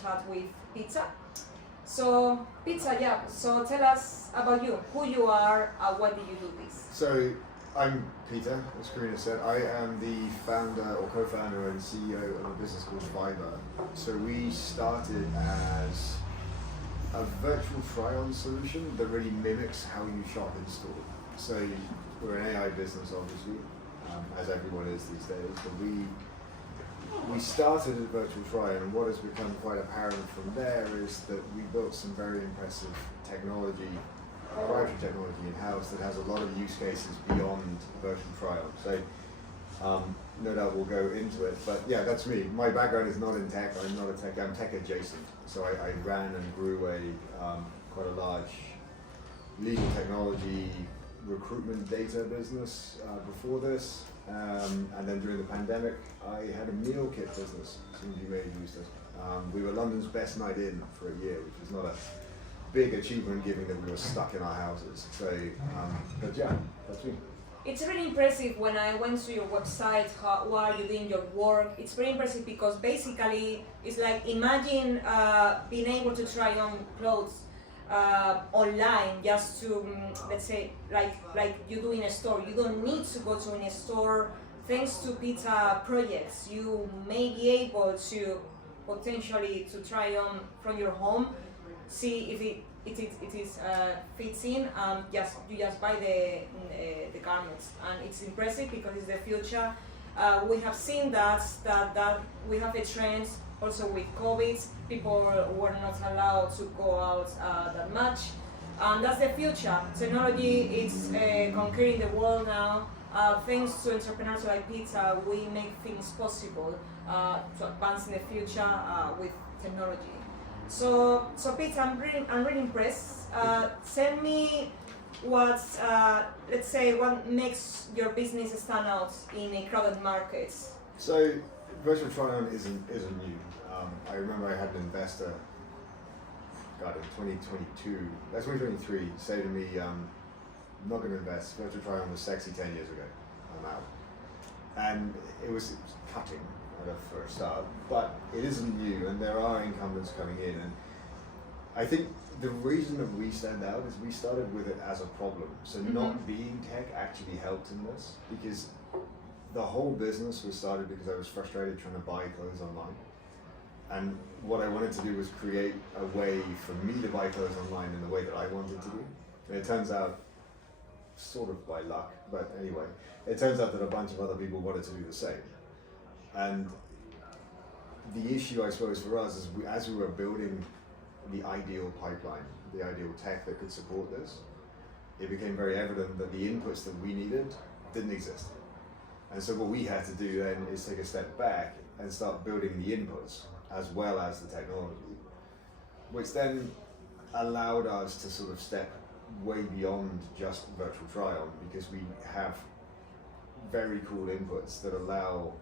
chat with Pizza. So Pizza, yeah. So tell us about you, who you are, why do you do this? So I'm Peter, as Karina said. I am the founder or co-founder and CEO of a business called Viber. So we started as a virtual try-on solution that really mimics how you shop in store. So we're an AI business, obviously, as everyone is these days, but we started as virtual try-on, and what has become quite apparent from there is that we built some very impressive technology, proprietary technology in-house that has a lot of use cases beyond virtual try-on. So no doubt we'll go into it, but yeah, that's me. My background is not in tech. I'm not a tech. I'm tech adjacent. So I ran and grew a quite a large legal technology recruitment data business before this, and then during the pandemic, I had a meal kit business. Some of you may have used it. We were London's best night in for a year, which is not a big achievement given that we were stuck in our houses. So, but yeah, that's me. It's really impressive when I went to your website, what are you doing your work. It's very impressive because basically it's like imagine being able to try on clothes online just to, let's say, like you do in a store. You don't need to go to a store. Thanks to Pizza projects, you may be able to potentially to try on from your home, see if it fits in. You just buy the garments, and it's impressive because it's the future. We have seen that we have a trend also with COVID. People were not allowed to go out that much, and that's the future. Technology is conquering the world now. Thanks to entrepreneurs like Pizza, we make things possible to advance in the future with technology. So Pete, I'm really impressed. Tell me what makes your business stand out in a crowded market. So virtual try-on isn't new. I remember I had an investor, in 2023, say to me, I'm not going to invest. Virtual try-on was sexy 10 years ago. I'm out. And it was cutting for a start, but it isn't new, and there are incumbents coming in, and I think the reason that we stand out is we started with it as a problem. So not being tech actually helped in this, because the whole business was started because I was frustrated trying to buy clothes online, and what I wanted to do was create a way for me to buy clothes online in the way that I wanted to do. And it turns out, sort of by luck, but anyway, it turns out that a bunch of other people wanted to do the same. And the issue, I suppose, for us is as we were building the ideal pipeline, the ideal tech that could support this, it became very evident that the inputs that we needed didn't exist. And so what we had to do then is take a step back and start building the inputs as well as the technology, which then allowed us to sort of step way beyond just virtual try-on, because we have very cool inputs that allow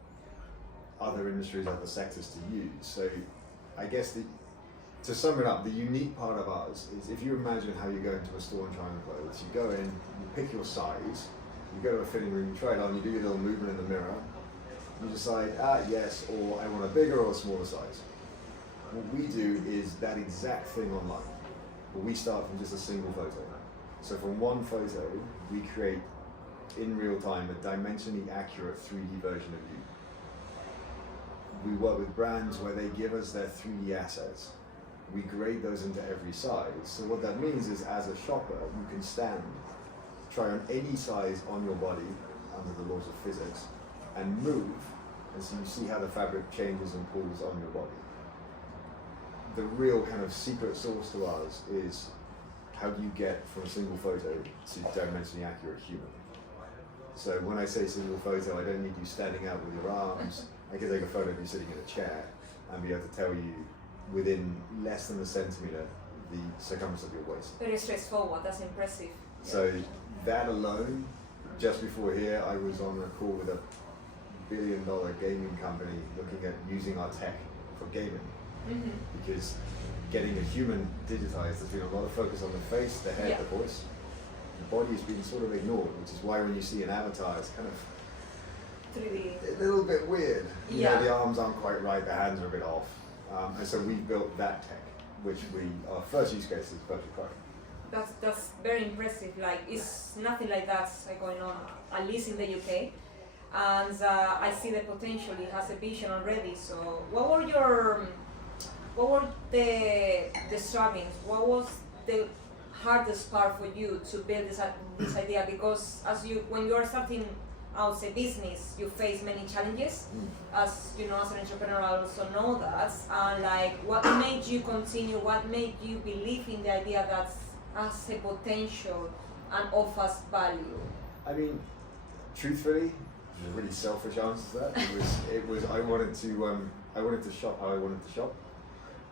other industries, other sectors to use. So I guess to sum it up, the unique part of us is if you imagine how you go into a store and try on clothes, you go in, you pick your size, you go to a fitting room, you try it on, you do your little movement in the mirror, you decide, yes, or I want a bigger or a smaller size. What we do is that exact thing online, but we start from just a single photo. So from one photo, we create in real time a dimensionally accurate 3D version of you. We work with brands where they give us their 3D assets. We grade those into every size. So what that means is, as a shopper, you can stand, try on any size on your body under the laws of physics, and move, and so you see how the fabric changes and pulls on your body. The real kind of secret sauce to us is how do you get from a single photo to dimensionally accurate human. So when I say single photo, I don't need you standing out with your arms. I can take a photo of you sitting in a chair and be able to tell you within less than a centimetre the circumference of your waist. Very straightforward, that's impressive. So that alone, just before here, I was on a call with a billion-dollar gaming company looking at using our tech for gaming. Because getting a human digitized, there's been a lot of focus on the face, the head, the voice. The body has been sort of ignored, which is why when you see an avatar, it's kind of 3D. a little bit weird. You know, the arms aren't quite right, the hands are a bit off. And so we built that tech, which our first use case is virtual product. That's very impressive. Like, it's nothing like that going on, at least in the UK. And I see the potential. It has a vision already. So, what were the strugglings? What was the hardest part for you to build this idea? Because when you are starting out a business, you face many challenges. As you know, as an entrepreneur, I also know that. And like, what made you continue? What made you believe in the idea that has a potential and offers value? I mean, truthfully, there's a really selfish answer to that. It was I wanted to shop how I wanted to shop,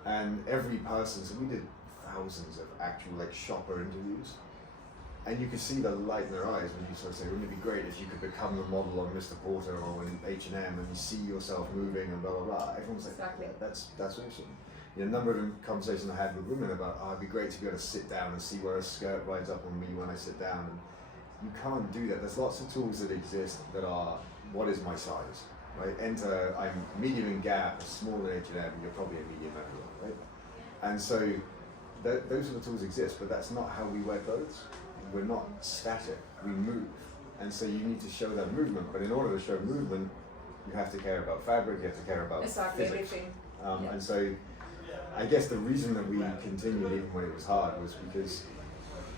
and every person. So we did thousands of actual like shopper interviews, and you could see the light in their eyes when you sort of say, "Wouldn't it be great if you could become the model on Mr. Porter or in H&M and you see yourself moving and blah blah blah." Everyone's like, exactly. That's awesome." You know, a number of conversations I had with women about, "Oh, it'd be great to be able to sit down and see where a skirt rides up on me when I sit down." And you can't do that. There's lots of tools that exist that are, what is my size, right? Enter, I'm medium in Gap, small in H&M, and you're probably a medium everywhere, right? And so those are the tools exist, but that's not how we wear clothes. We're not static, we move. And so you need to show that movement, but in order to show movement, you have to care about fabric, you have to care about exactly physics. Everything. And so I guess the reason that we continued even when it was hard was because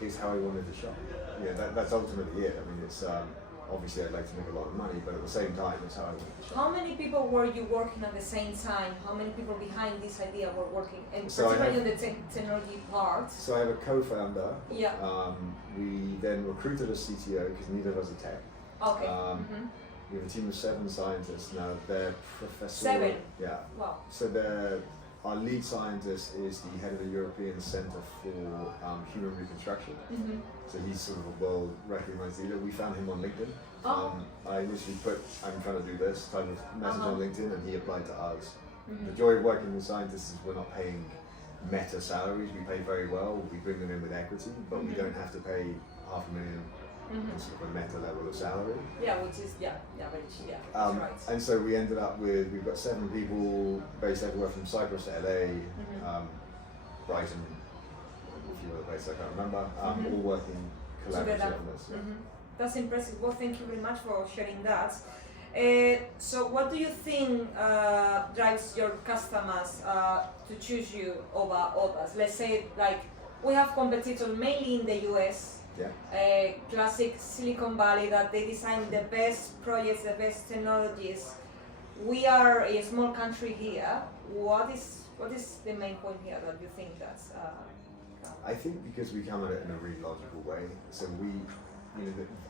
it's how I wanted to shop. Yeah, that's ultimately it. I mean, it's obviously I'd like to make a lot of money, but at the same time, it's how I wanted to shop. How many people were you working at the same time? How many people behind this idea were working, and So particularly on the technology part? So I have a co-founder. Yeah. We then recruited a CTO because neither of us are tech. Okay. We have a team of 7 scientists now. They're professors. 7? Yeah. Wow. So our lead scientist is the head of the European Centre for Human Reconstruction. So he's sort of a well-recognized leader. We found him on LinkedIn. I literally put, "I'm trying to do this" type of message on LinkedIn, and he applied to us. The joy of working with scientists is we're not paying meta salaries. We pay very well. We bring them in with equity, but we don't have to pay $500,000 sort of a meta level of salary. Yeah, which is average. Yeah, that's right. And so we ended up with, we've got 7 people based everywhere from Cyprus to LA, Brighton, a few other places I can't remember, all working collaboratively on this. That's impressive. Well, thank you very much for sharing that. So what do you think drives your customers to choose you over others? Let's say like we have competitors mainly in the US. Yeah. Classic Silicon Valley that they design the best projects, the best technologies. We are a small country here. What is the main point here that you think that's? I think because we come at it in a really logical way. So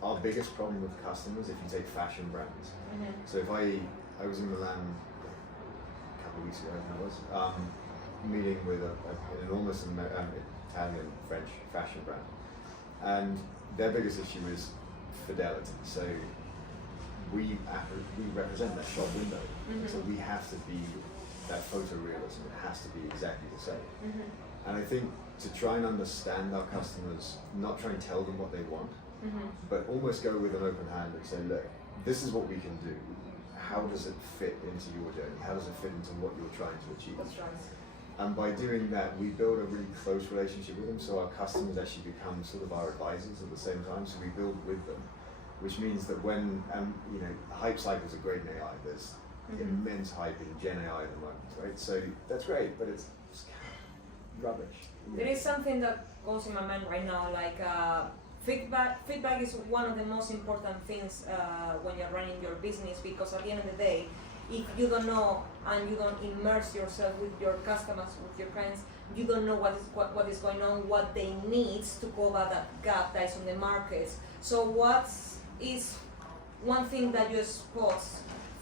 our biggest problem with customers, if you take fashion brands. So if I was in Milan a couple of weeks ago, I think it was, meeting with an enormous Italian French fashion brand. And their biggest issue is fidelity. So we represent that shop window. So we have to be that photorealism. It has to be exactly the same. And I think to try and understand our customers, not try and tell them what they want, but almost go with an open hand and say, "Look, this is what we can do. How does it fit into your journey? How does it fit into what you're trying to achieve?" That's right. And by doing that, we build a really close relationship with them, so our customers actually become sort of our advisors at the same time, so we build with them, which means that when, hype cycles are great in AI, there's immense hype in Gen AI at the moment, right? So that's great, but it's rubbish. There is something that goes in my mind right now, like feedback. Feedback is one of the most important things when you're running your business, because at the end of the day, if you don't know and you don't immerse yourself with your customers, with your clients, you don't know what is going on, what they need to cover that gap that is on the market. So what is one thing that you spot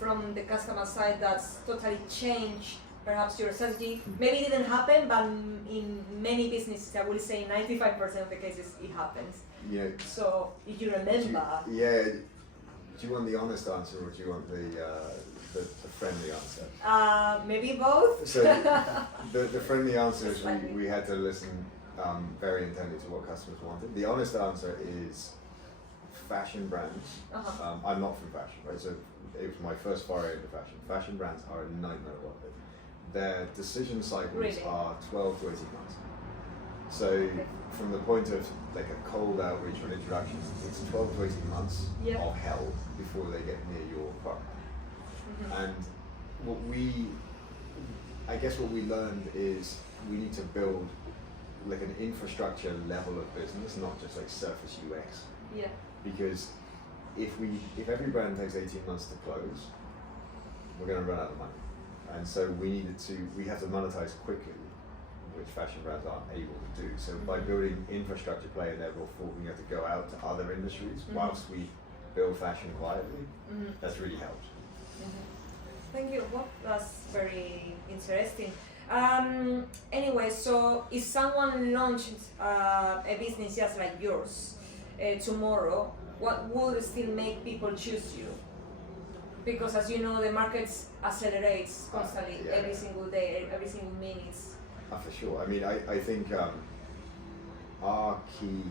from the customer side that's totally changed perhaps your strategy? Maybe it didn't happen, but in many businesses, I will say 95% of the cases it happens. Yeah. So if you remember. Do you want the honest answer or do you want the friendly answer? Maybe both. So the friendly answer is we had to listen very intently to what customers wanted. The honest answer is fashion brands. I'm not from fashion, right? So it was my first foray into fashion. Fashion brands are a nightmare to work with. their decision cycles Really? are 12 to 18 months. So from the point of like a cold outreach or an introduction, it's 12 to 18 months of hell before they get near your product. And what we learned is we need to build like an infrastructure level of business, not just like surface UX. Yeah. Because if every brand takes 18 months to close, we're going to run out of money. And so we have to monetize quickly, which fashion brands aren't able to do. So by building infrastructure play at level 4, we have to go out to other industries whilst we build fashion quietly. That's really helped. Thank you. Well, that's very interesting. Anyway, so if someone launched a business just like yours tomorrow, what would still make people choose you? Because as you know, the market accelerates constantly, every single day, every single minute. For sure. I mean, I think our key,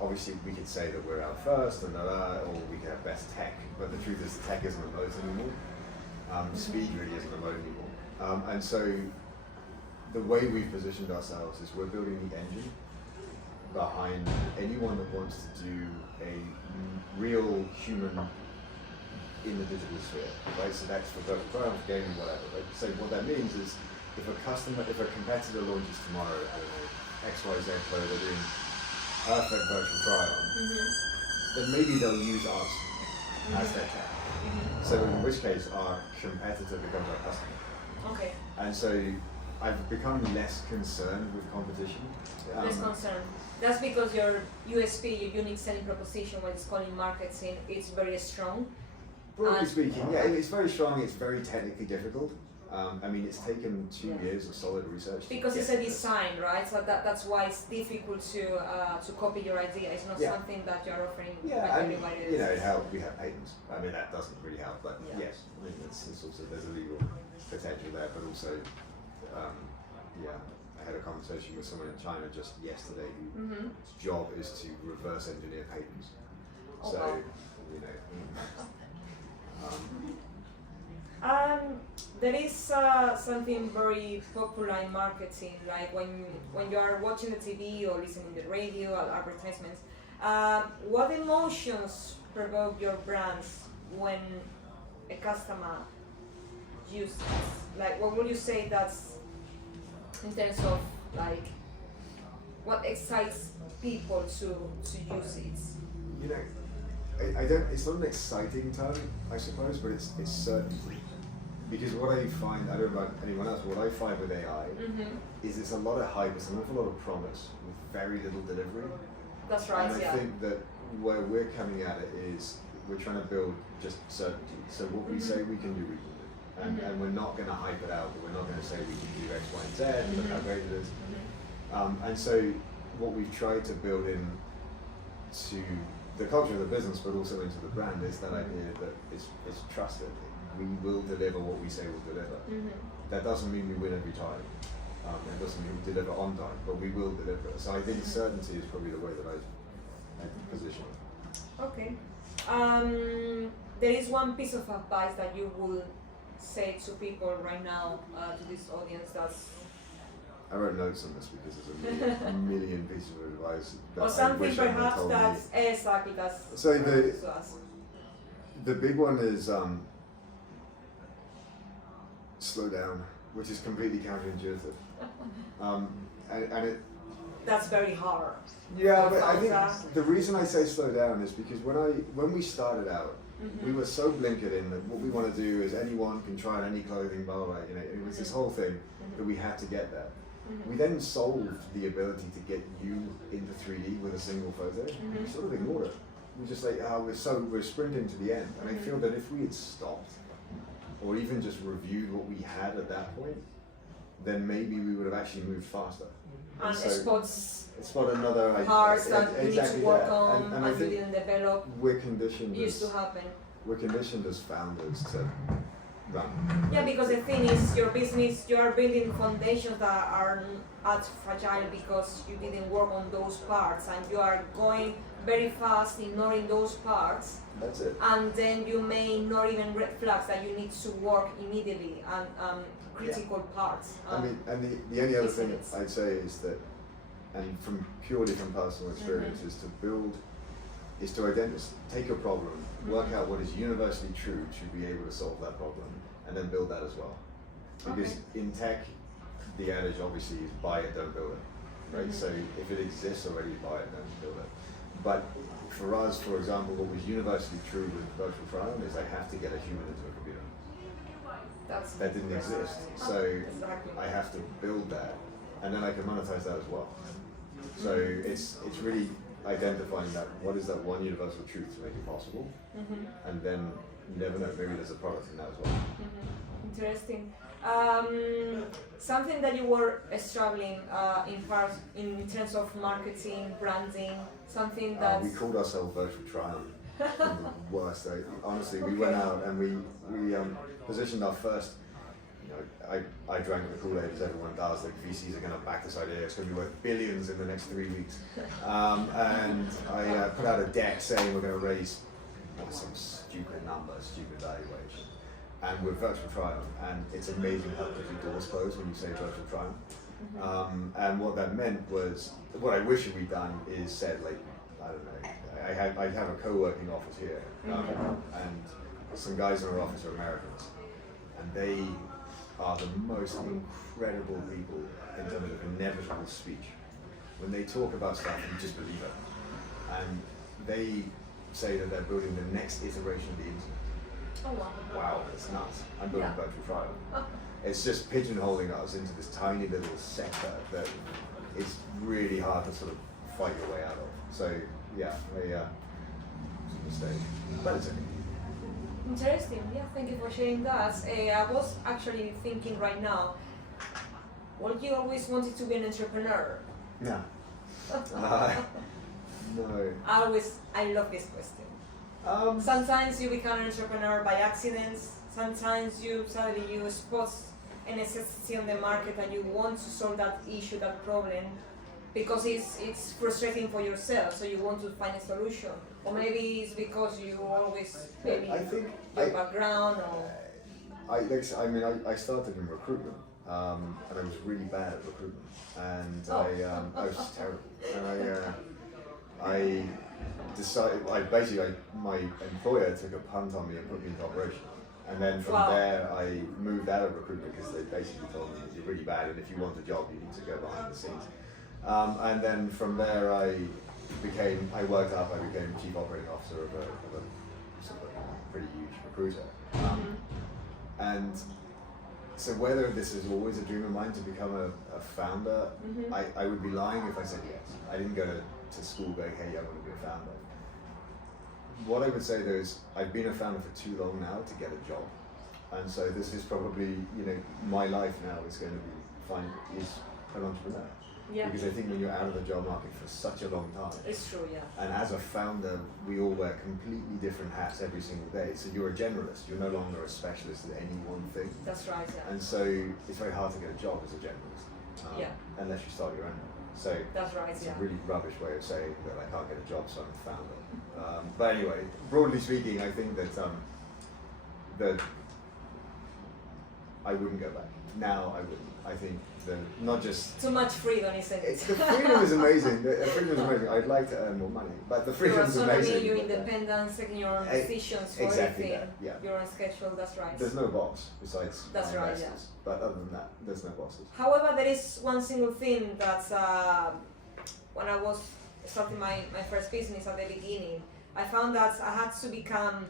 obviously we could say that we're out first and or we can have best tech, but the truth is tech isn't a moat anymore. Speed really isn't a moat anymore. And so the way we've positioned ourselves is we're building the engine behind anyone that wants to do a real human in the digital sphere, right? So that's for virtual trial, for gaming, whatever. Right? So what that means is if a competitor launches tomorrow, I don't know, XYZ player, they're doing perfect virtual trial, then maybe they'll use us as their tech. So in which case our competitor becomes our customer. Okay. And so I've become less concerned with competition. Less concerned. That's because your USP, your unique selling proposition, when it's calling marketing, it's very strong. Broadly speaking, yeah, it's very strong. It's very technically difficult. I mean, it's taken 2 years of solid research. Because it's a design, right? So that's why it's difficult to copy your idea. It's not something that you're offering like everybody else. You know, it helps. We have patents. I mean, that doesn't really help, but yes, I mean, it's also there's a legal potential there, but also, I had a conversation with someone in China just yesterday whose job is to reverse engineer patents. So, you know. There is something very popular in marketing, like when you are watching the TV or listening to the radio or advertisements. What emotions provoke your brands when a customer uses it? Like, what would you say that's in terms of like what excites people to use it? You know, I don't. It's not an exciting term, I suppose, but it's certainty. Because what I find, I don't know about anyone else, but what I find with AI is it's a lot of hype, it's an awful lot of promise with very little delivery. That's right. And I think that where we're coming at it is we're trying to build just certainty. So what we say we can do, we can do. And we're not going to hype it out, but we're not going to say we can do X, Y, and Z, look how great it is. And so what we've tried to build in to the culture of the business, but also into the brand, is that idea that it's trusted. We will deliver what we say we'll deliver. That doesn't mean we win every time. It doesn't mean we deliver on time, but we will deliver. So I think certainty is probably the way that I position it. Okay. There is one piece of advice that you will say to people right now, to this audience, that's... I wrote notes on this because there's a million pieces of advice. Or something perhaps that's exactly that's... So the big one is slow down, which is completely counterintuitive. And it... That's very hard. Yeah, but I think the reason I say slow down is because when we started out, we were so blinkered in that what we want to do is anyone can try on any clothing, blah, blah, blah. You know, it was this whole thing that we had to get there. We then solved the ability to get you into 3D with a single photo. We sort of ignored it. We just like, we're sprinting to the end. And I feel that if we had stopped, or even just reviewed what we had at that point, then maybe we would have actually moved faster. And so spot another parts that you need to work that. on and and you didn't develop. We're conditioned. Used to happen. We're conditioned as founders to run. Yeah, because the thing is, your business, you are building foundations that are as fragile because you didn't work on those parts, and you are going very fast, ignoring those parts. That's it. And then you may ignore even red flags that you need to work immediately and critical parts. I mean, and the only other thing I'd say is that, and from purely from personal experience, is to build, is to take a problem, work out what is universally true to be able to solve that problem, and then build that as well. Because in tech, the adage obviously is buy it, don't build it, right? So if it exists already, buy it, don't build it. But for us, for example, what was universally true with virtual try-on is I have to get a human into a computer. That didn't exist, so I have to build that, and then I can monetize that as well. So it's really identifying that, what is that one universal truth to make it possible, and then you never know, maybe there's a product in that as well. Interesting. Something that you were struggling in terms of marketing, branding, something that we called ourselves Virtual Try-On. The worst. Honestly, we went out and we positioned our first. I drank the Kool-Aid as everyone does. Like, VCs are going to back this idea. It's going to be worth billions in the next 3 weeks. And I put out a deck saying we're going to raise some stupid number, stupid valuation. And we're virtual try-on, and it's amazing how quickly doors close when you say virtual try-on. And what that meant was, what I wish we'd done is said, like, I don't know, I have a co-working office here, and some guys in our office are Americans, and they are the most incredible people in terms of inevitable speech. When they talk about stuff, you just believe it. And they say that they're building the next iteration of the internet. Oh wow. Wow, that's nuts. I'm building virtual trial. It's just pigeonholing us into this tiny little sector that is really hard to sort of fight your way out of. So yeah, it's a mistake, but it's okay. Interesting. Yeah, thank you for sharing that. I was actually thinking right now, well, you always wanted to be an entrepreneur. No. No. I love this question. Sometimes you become an entrepreneur by accident. Sometimes you suddenly spot a necessity on the market and you want to solve that issue, that problem, because it's frustrating for yourself. So you want to find a solution, or maybe it's because you always I think your background or. I started in recruitment, and I was really bad at recruitment, and I was terrible, and I decided, my employer took a punt on me and put me into operations. And then from there, I moved out of recruitment because they basically told me, you're really bad, and if you want a job, you need to go behind the scenes. And then from there, I became chief operating officer of a sort of pretty huge recruiter. And so whether this is always a dream of mine to become a founder, I would be lying if I said yes. I didn't go to school going, hey, I want to be a founder. What I would say though is I've been a founder for too long now to get a job. And so this is probably, my life now is going to be is an entrepreneur. Yeah. Because I think when you're out of the job market for such a long time. It's true, yeah. And as a founder, we all wear completely different hats every single day. So you're a generalist. You're no longer a specialist at any one thing. That's right, yeah. And so it's very hard to get a job as a generalist. Unless you start your own. So that's right, it's a really rubbish way of saying that I can't get a job, so I'm a founder. But anyway, broadly speaking, I think that that I wouldn't go back. Now I wouldn't. I think that not just too much freedom, isn't it? The freedom is amazing. The freedom is amazing. I'd like to earn more money, but the freedom is amazing. Your independence, taking your own decisions for exactly everything. That, yeah. Your own schedule. That's right. There's no boss besides that's right, investors. yeah. But other than that, there's no bosses. However, there is one single thing that when I was starting my first business at the beginning, I found that I had to become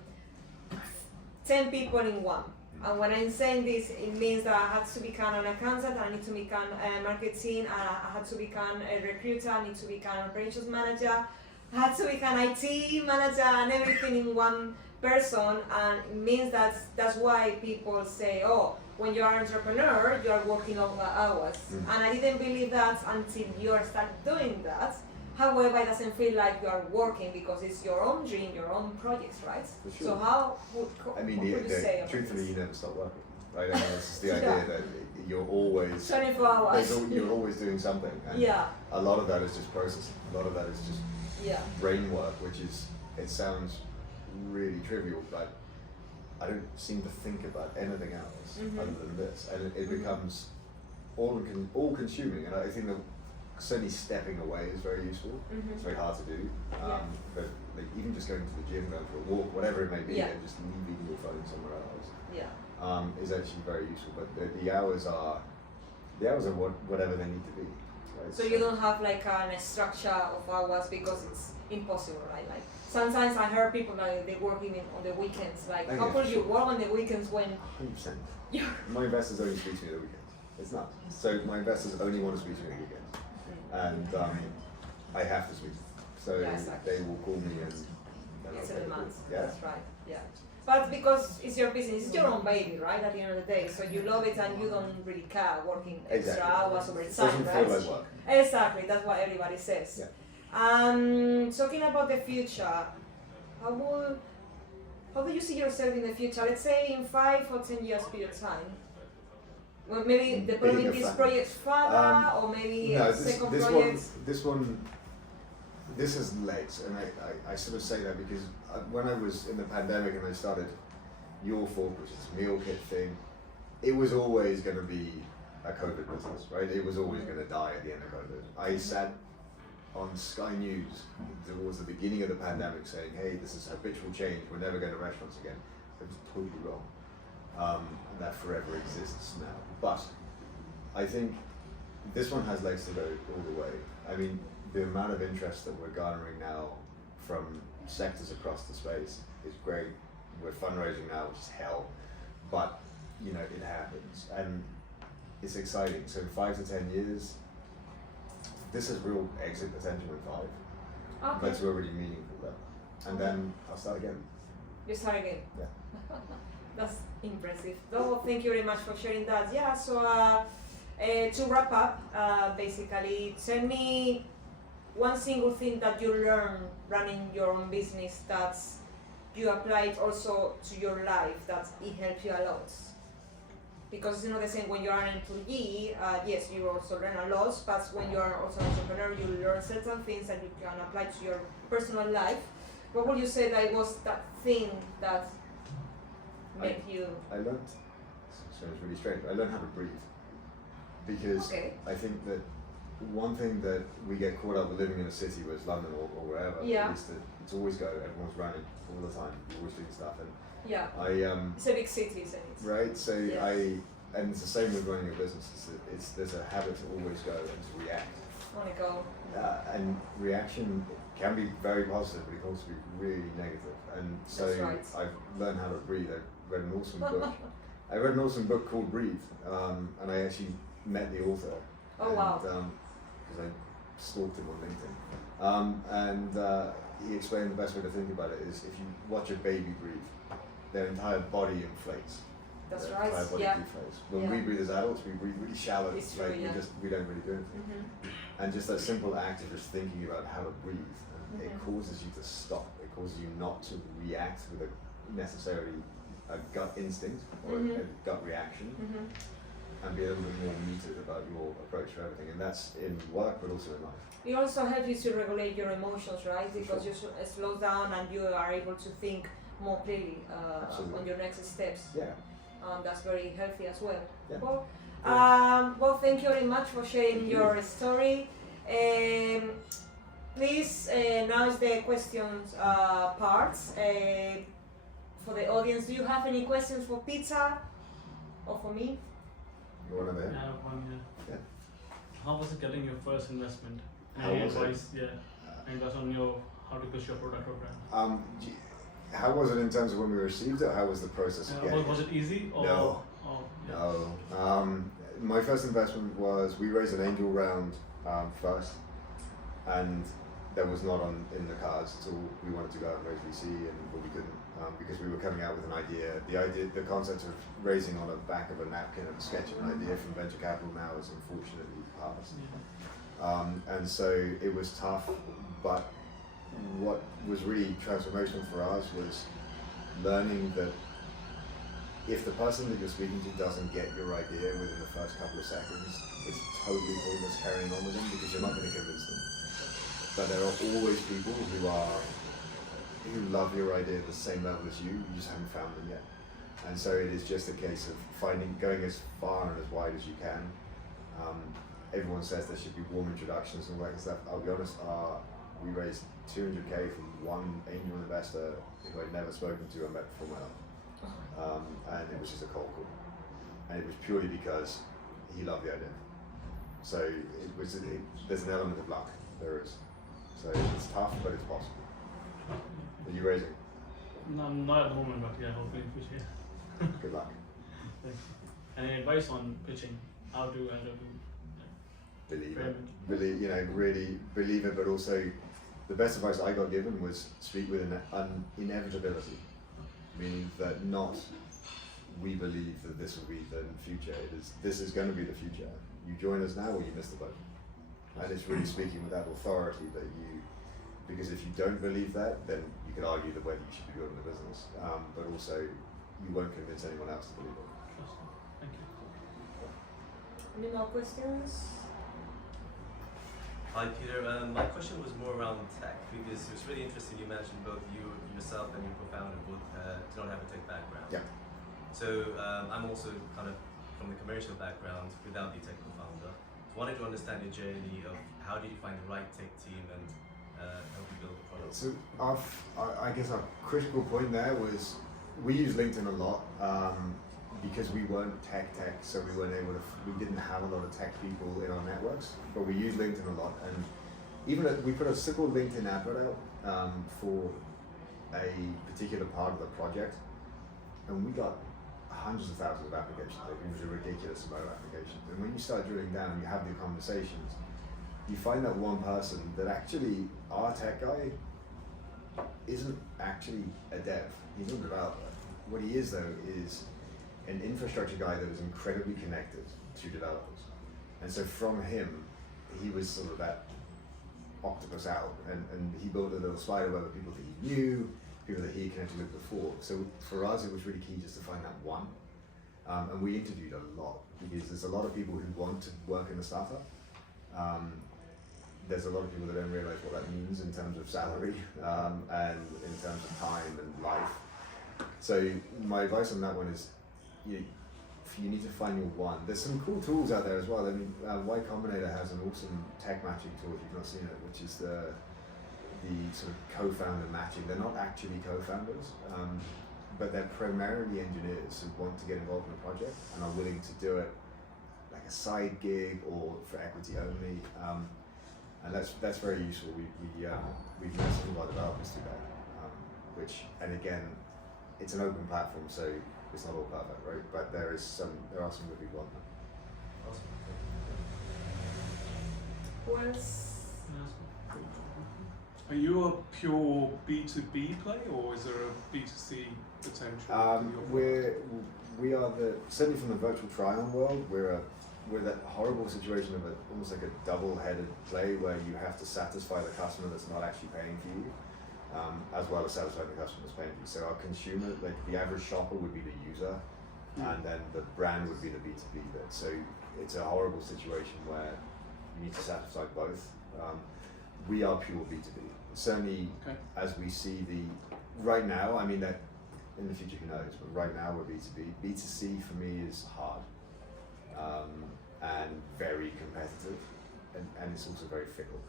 10 people in one. And when I'm saying this, it means that I had to become an accountant, I need to become a marketing, I had to become a recruiter, I need to become an operations manager, I had to become an IT manager, and everything in one person. And it means that's why people say, oh, when you're an entrepreneur, you are working over hours. And I didn't believe that until you start doing that. However, it doesn't feel like you are working because it's your own dream, your own projects, right? For sure. So how would, I mean, what would you say about truthfully, this? you never stop working, right? I mean, this is the Yeah. idea that you're always 24 hours. you're always doing something, and Yeah. a lot of that is just processing. A lot of that is just Yeah. brain work, which is, it sounds really trivial, but I don't seem to think about anything else other than this, and it becomes all-consuming. And I think that certainly stepping away is very useful. It's very hard to do, but like even just going to the gym, going for a walk, whatever it may be, and just leaving your phone somewhere else, is actually very useful. But the hours are whatever they need to be. Right? So you don't have like a structure of hours because it's impossible, right? Like sometimes I heard people like they work even on the weekends. Like how could you work on the weekends when? 100%. My investors only speak to me on the weekends. It's not. So my investors only want to speak to me on the weekends, and I have to speak. So they will call me and. It's a demand. Yeah. That's right. Yeah. But because it's your business, it's your own baby, right? At the end of the day, so you love it and you don't really care working extra hours over time, right? Feel like work. Exactly, that's what everybody says. Yeah. Talking about the future, how do you see yourself in the future? Let's say in 5 or 10 years period of time. Well, maybe developing this project further, or maybe a second project. This has legs, and I sort of say that because when I was in the pandemic and I started Your Fork, which is a meal kit thing, it was always going to be a COVID business, right? It was always going to die at the end of COVID. I sat on Sky News towards the beginning of the pandemic saying, hey, this is habitual change, we're never going to restaurants again. It was totally wrong. And that forever exists now. But I think this one has legs to go all the way. I mean, the amount of interest that we're garnering now from sectors across the space is great. We're fundraising now, which is hell, but you know, it happens and it's exciting. So in 5 to 10 years, this has real exit potential in 5, but it's already meaningful there. And then I'll start again. You start again? Yeah. That's impressive. Oh, thank you very much for sharing that. Yeah, so to wrap up, basically, tell me one single thing that you learned running your own business that you applied also to your life, that it helped you a lot. Because it's not the same when you're an employee, yes, you also learn a lot, but when you're also an entrepreneur, you learn certain things that you can apply to your personal life. What would you say that was that thing that made you? I learned, so it's really strange, I learned how to breathe. Because I think that one thing that we get caught up with living in a city, whether it's London or wherever, is that it's always go, everyone's running all the time, you're always doing stuff. And it's a big city, isn't it? Right, so and it's the same with running a business, there's a habit to always go and to react. Want to go. And reaction can be very positive, but it can also be really negative. And so I've learned how to breathe. I read an awesome book. I read an awesome book called Breathe, and I actually met the author. Oh, wow. Because I stalked him on LinkedIn. And he explained the best way to think about it is if you watch a baby breathe, their entire body inflates. That's their right. entire body deflates. When we breathe as adults, we breathe really shallow. It's true, we don't really do anything. And just that simple act of just thinking about how to breathe, it causes you to stop. It causes you not to react with necessarily a gut instinct or a gut reaction, and be a little bit more muted about your approach to everything. And that's in work, but also in life. It also helps you to regulate your emotions, right? Because you slow down and you are able to think more clearly on your next steps. Yeah. That's very healthy as well. Yeah. Well, thank you very much for sharing your story. Please, now is the questions parts. For the audience, do you have any questions for Peter or for me? You want to know? I have one, yeah. How was it getting your first investment? How was it? And that's on your how to push your product or brand. How was it in terms of when we received it? How was the process of getting it? Was it easy? Or, No. No. My first investment was, we raised an angel round first, and that was not in the cards at all. We wanted to go out and raise VC, but we couldn't because we were coming out with an idea. The concept of raising on the back of a napkin and sketching an idea from venture capital now is unfortunately past. And so it was tough, but what was really transformational for us was learning that if the person that you're speaking to doesn't get your idea within the first couple of seconds, it's totally pointless carrying on with them because you're not going to convince them. But there are always people who love your idea at the same level as you just haven't found them yet. And so it is just a case of going as far and as wide as you can. Everyone says there should be warm introductions and all that stuff. I'll be honest, we raised 200K from one angel investor who I'd never spoken to or met before my life. And it was just a cold call. And it was purely because he loved the idea. So there's an element of luck, there is. So it's tough, but it's possible. Are you raising? No, not at the moment, but yeah, hopefully in the future. Good luck. Thanks. Any advice on pitching? How to believe it. Really believe it, but also the best advice I got given was speak with an inevitability, meaning that not we believe that this will be the future. This is going to be the future. You join us now or you miss the boat. And it's really speaking with that authority that because if you don't believe that, then you can argue that whether you should be building a business, but also you won't convince anyone else to believe it. Thank you. Any more questions? Hi Peter, my question was more around tech because it was really interesting. You mentioned both yourself and your co-founder both do not have a tech background. Yeah. So I'm also kind of from the commercial background without the tech co-founder. So wanted to understand your journey of how did you find the right tech team and help you build the product. So I guess our critical point there was we use LinkedIn a lot because we weren't tech, so we didn't have a lot of tech people in our networks, but we use LinkedIn a lot, and even we put a simple LinkedIn advert out for a particular part of the project, and we got hundreds of thousands of applications. It was a ridiculous amount of applications, and when you start drilling down and you have the conversations, you find that one person that actually, our tech guy, isn't actually a dev, he's a developer. What he is though is an infrastructure guy that is incredibly connected to developers. And so from him, he was sort of that octopus out, and he built a little spider web of people that he knew, people that he connected with before. So for us, it was really key just to find that one. And we interviewed a lot, because there's a lot of people who want to work in a startup. There's a lot of people that don't realize what that means in terms of salary and in terms of time and life. So my advice on that one is you need to find your one. There's some cool tools out there as well. I mean, Y Combinator has an awesome tech matching tool, if you've not seen it, which is the sort of co-founder matching. They're not actually co-founders, but they're primarily engineers who want to get involved in a project and are willing to do it like a side gig or for equity only. And that's very useful. We've met some of our developers through that, and again, it's an open platform, so it's not all perfect, right? But there are some good people on there. Awesome. Who else? Are you a pure B2B play, or is there a B2C potential? We are certainly from the virtual try-on world, we're that horrible situation of almost like a double-headed play where you have to satisfy the customer that's not actually paying for you, as well as satisfy the customer that's paying for you. So our consumer, like the average shopper would be the user, and then the brand would be the B2B bit. So it's a horrible situation where you need to satisfy both. We are pure B2B. Certainly, as we see right now, I mean that in the future who knows, but right now we're B2B. B2C for me is hard. And very competitive, and it's also very fickle,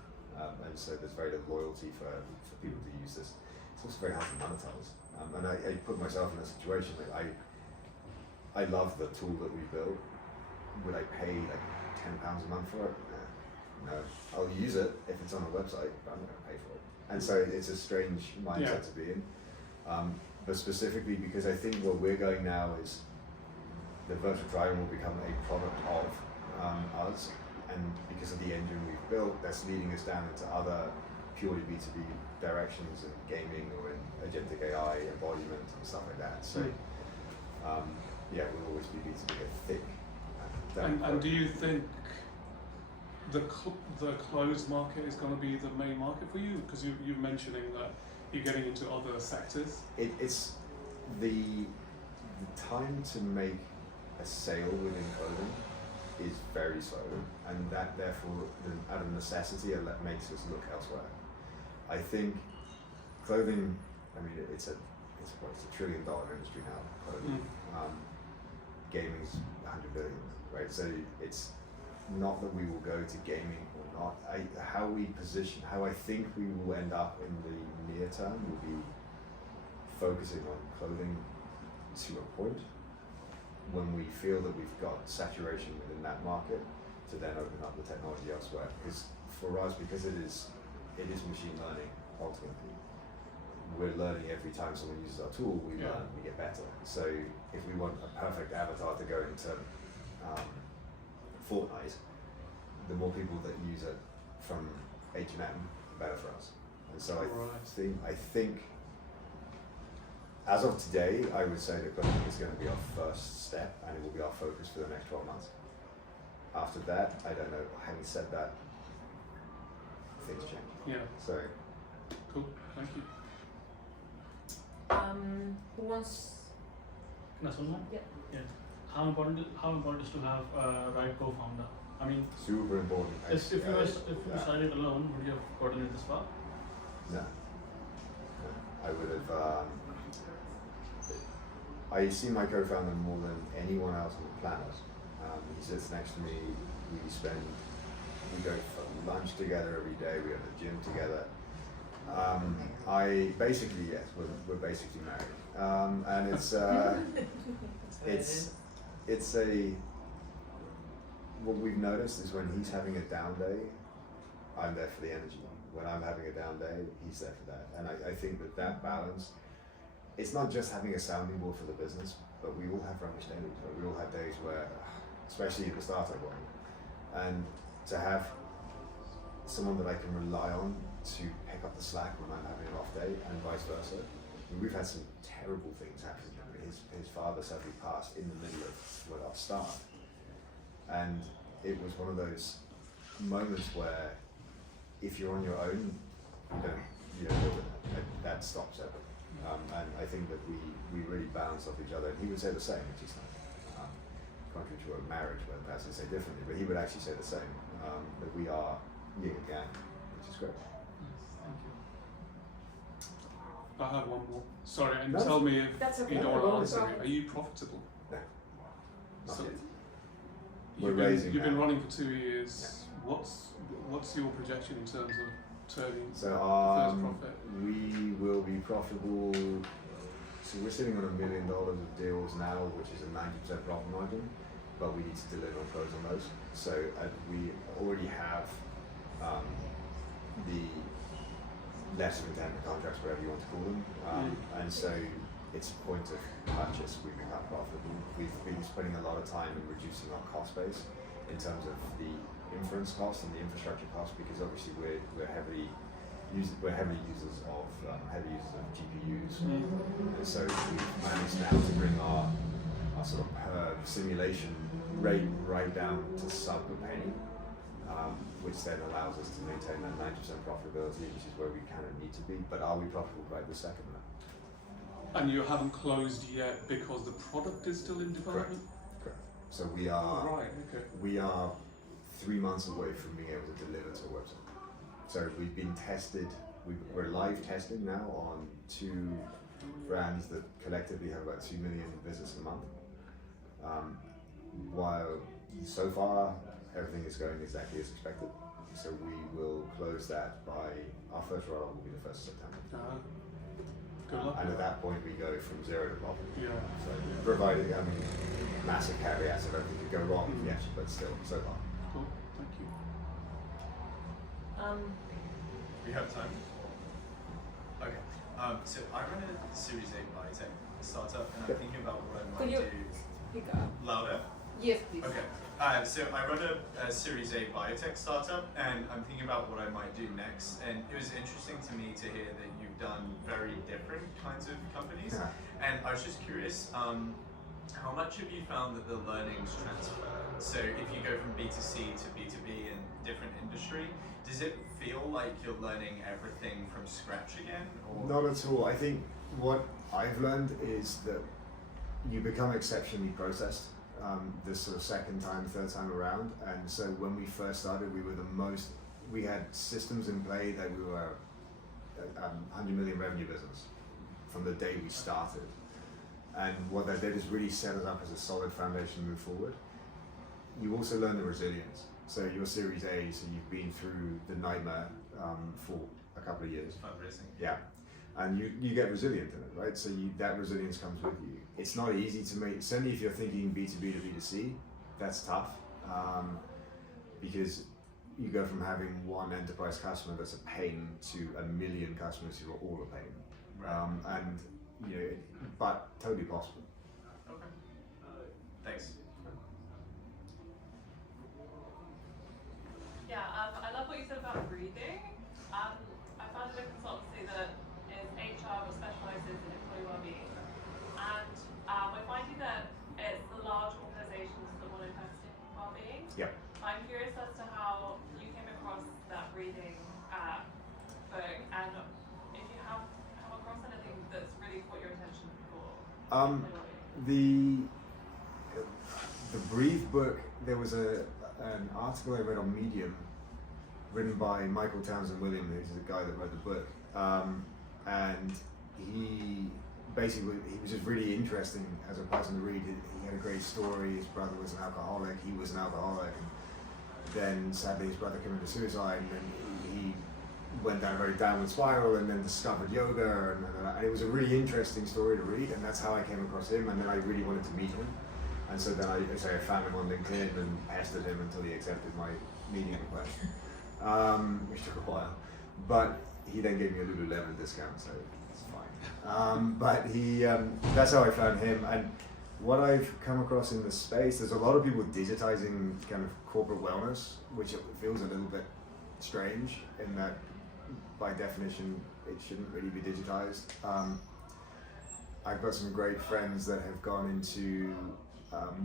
and so there's very little loyalty for people to use this. It's also very hard to monetize, and I put myself in a situation that I love the tool that we built. Would I pay like £10 a month for it? No, I'll use it if it's on a website, but I'm not going to pay for it. And so it's a strange mindset to be in, but specifically because I think where we're going now is the virtual try-on will become a product of us, and because of the engine we've built, that's leading us down into other purely B2B directions in gaming or in agentic AI, embodiment and stuff like that. So we'll always be B2B, I think. And do you think the closed market is going to be the main market for you? Because you're mentioning that you're getting into other sectors. It's the time to make a sale within clothing is very slow, and that therefore, out of necessity, it makes us look elsewhere. I think clothing, I mean, it's a $1 trillion industry now, clothing. Gaming's 100 billion, right? So it's not that we will go to gaming or not. How we position, how I think we will end up in the near term will be focusing on clothing to a point. When we feel that we've got saturation within that market, to then open up the technology elsewhere. Because for us, because it is machine learning ultimately, we're learning every time someone uses our tool, we learn, we get better. So if we want a perfect avatar to go into Fortnite, the more people that use it from H&M, the better for us. And so I think as of today, I would say that clothing is going to be our first step, and it will be our focus for the next 12 months. After that, I don't know. Having said that, things change. Yeah. So. Cool. Thank you. Who wants? Can I ask one more? Yeah. Yeah. How important is to have a right co-founder? I mean, Super important. if you decided alone, would you have gotten it this far? No. I would have. I see my co-founder more than anyone else on the planet. He sits next to me. We go for lunch together every day. We go to the gym together. I basically, yes, we're basically married, and it's what we've noticed is when he's having a down day, I'm there for the energy. When I'm having a down day, he's there for that, and I think that balance. It's not just having a sounding board for the business, but we all have rubbish days. We all have days where, especially in the startup world, and to have someone that I can rely on to pick up the slack when I'm having an off day, and vice versa. I mean, we've had some terrible things happen. His father suddenly passed in the middle of our start, and it was one of those moments where, if you're on your own, you don't deal with it. That stops it. And I think that we really balance off each other. And he would say the same, which is not contrary to a marriage where the person would say differently, but he would actually say the same, that we are yin and yang, which is great. Thank you. I have one more. Sorry, and No, tell me if that's okay. you don't No, want to go answer ahead. it. Are you profitable? No, not So yet. You've been now. running for 2 years. Yeah. What's your projection in terms of turning So first profit? we will be profitable. So we're sitting on $1 million of deals now, which is a 90% profit margin, but we need to deliver and close on those. So we already have the letter of intent contracts, whatever you want to call them, and so it's a point of purchase. We become profitable. We've been spending a lot of time in reducing our cost base in terms of the inference cost and the infrastructure cost, because obviously we're heavy users of GPUs, and so we've managed now to bring our sort of per simulation rate right down to sub a penny, which then allows us to maintain that 90% profitability, which is where we kind of need to be. But are we profitable right this second? No. And you haven't closed yet because the product is still in development? Correct. So we are. Oh, right, okay. We are 3 months away from being able to deliver to a website. So we've been tested, we're live testing now on 2 brands that collectively have about 2 million visits a month. While so far everything is going exactly as expected. So we will close that by, our first rollout will be the 1st of September. Good luck. And at that point we go from 0 to profit. Yeah. So provided, massive caveats of everything could go wrong, yes, but still, so far. Cool, thank you. We have time. Okay. So I run a Series A biotech startup, and I'm thinking about what I Could might you do. pick up? Louder. Yes, please. Okay. So I run a Series A biotech startup, and I'm thinking about what I might do next. And it was interesting to me to hear that you've done very different kinds of companies. Yeah. And I was just curious, how much have you found that the learnings transfer? So if you go from B2C to B2B in different industry, does it feel like you're learning everything from scratch again? Or? Not at all. I think what I've learned is that you become exceptionally processed this sort of second time, third time around. And so when we first started, we had systems in play that we were a 100 million revenue business from the day we started. And what that did is really set us up as a solid foundation to move forward. You also learn the resilience. So you're Series A, so you've been through the nightmare for a couple of years. Fundraising. Yeah, and you get resilient in it, right? So that resilience comes with you. It's not easy to make, certainly if you're thinking B2B to B2C, that's tough because you go from having one enterprise customer that's a pain to a million customers who are all a pain. Right. And you know, but totally possible. Okay. Thanks. Yeah, I love what you said about breathing. I founded a consultancy that is HR but specializes in employee well-being, and we're finding that it's the large organizations that want to invest in well-being. Yeah. I'm curious as to how you came across that breathing book, and if you have come across anything that's really caught your attention for employee well-being. The Breathe book, there was an article I read on Medium written by Michael Townsend Williams, who's the guy that wrote the book, and he was just really interesting as a person to read. He had a great story. His brother was an alcoholic, he was an alcoholic, and then sadly his brother committed suicide, and then he went down a very downward spiral and then discovered yoga, and it was a really interesting story to read, and that's how I came across him, and then I really wanted to meet him. And so then I found him on LinkedIn and pestered him until he accepted my meeting request, which took a while. But he then gave me a Lululemon discount, so it's fine. But that's how I found him. And what I've come across in the space, there's a lot of people digitizing kind of corporate wellness, which it feels a little bit strange in that by definition it shouldn't really be digitized. I've got some great friends that have gone into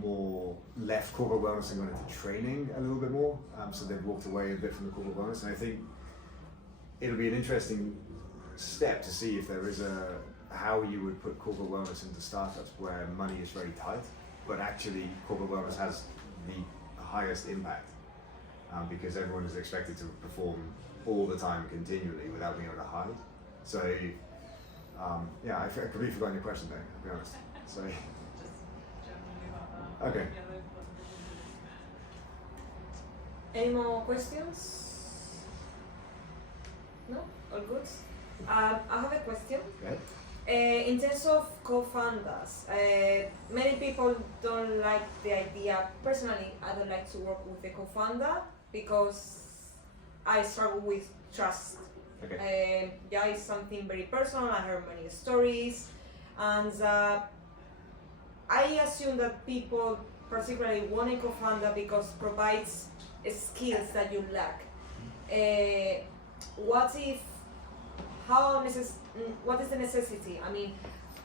more left corporate wellness and gone into training a little bit more. So they've walked away a bit from the corporate wellness, and I think it'll be an interesting step to see if there is how you would put corporate wellness into startups where money is very tight, but actually corporate wellness has the highest impact because everyone is expected to perform all the time continually without being able to hide. So I completely forgot your question there, I'll be honest. So. Okay. Any more questions? No? All good? I have a question. Okay. In terms of co-founders, many people don't like the idea. Personally, I don't like to work with a co-founder because I struggle with trust. Okay. It's something very personal. I heard many stories, and I assume that people particularly want a co-founder because it provides skills that you lack. What is the necessity? I mean,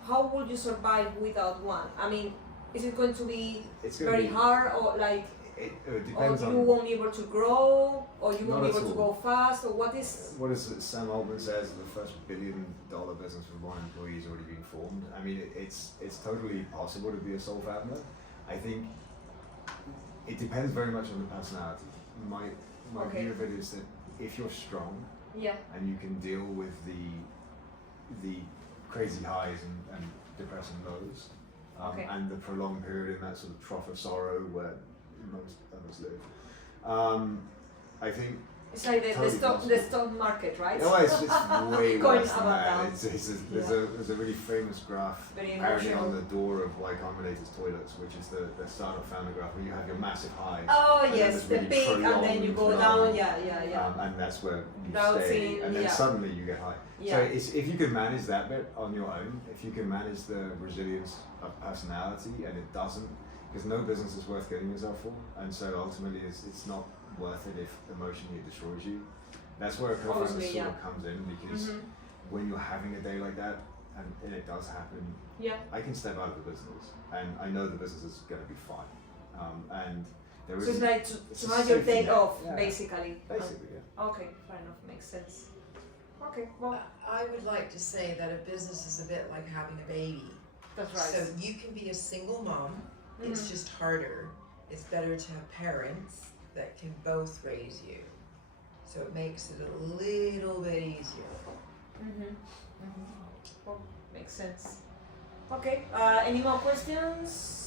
how would you survive without one? I mean, is it going to be very hard, or like, it or depends you on. won't be able to grow, or you won't Not be at able to all. go fast, or what is? What is it Sam Altman says, the first $1 billion business with one employee has already been formed. I mean, it's totally possible to be a sole founder. I think it depends very much on the personality. My Okay. view of it is that if you're strong Yeah. and you can deal with the crazy highs and depressing lows, Okay. and the prolonged period in that sort of trough of sorrow where most of us live, I think. It's like the Totally stock market, right? No, it's way Going worse up than and that. down. There's a really famous graph Very apparently emotional. on the door of Y Combinator's toilets, which is the startup founder graph, where you have your massive high. Oh and then yes, this the really peak, and then you go prolonged down. Yeah. and that's where you Doubting, stay, and then yeah. suddenly you get high. Yeah. So if you can manage that bit on your own, if you can manage the resilience of personality, and it doesn't, because no business is worth killing yourself for, and so ultimately it's not worth it if emotionally it destroys you. That's where a co-founder Obviously, sort yeah. of comes in, because when you're having a day like that, and it does happen, Yeah. I can step out of the business, and I know the business is going to be fine. And there So is it's like it's to a have your safety day net. off, Yeah. basically. Basically, yeah. Okay, fair enough, makes sense. Okay, well, I would like to say that a business is a bit like having a baby. that's right. So you can be a single mom, it's Mhm. just harder. It's better to have parents that can both raise you. So it makes it a little bit easier. Well, makes sense. Okay, any more questions?